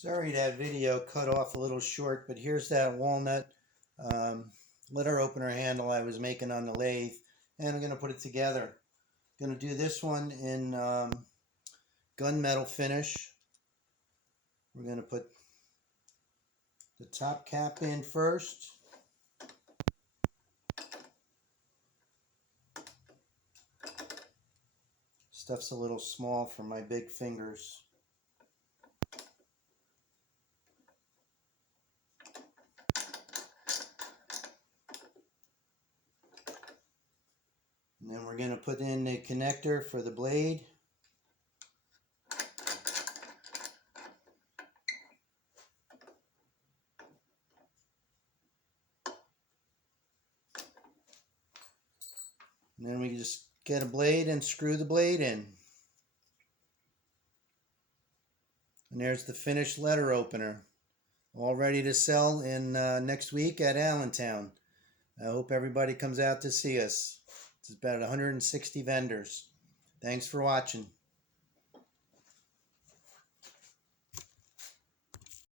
Sorry that video cut off a little short, but here's that walnut letter opener handle I was making on the lathe, and I'm going to put it together. I'm going to do this one in gunmetal finish. We're going to put the top cap in first. Stuff's a little small for my big fingers. And then we're going to put in the connector for the blade. And then we just get a blade and screw the blade in. And there's the finished letter opener, all ready to sell in next week at Allentown. I hope everybody comes out to see us. It's about 160 vendors. Thanks for watching.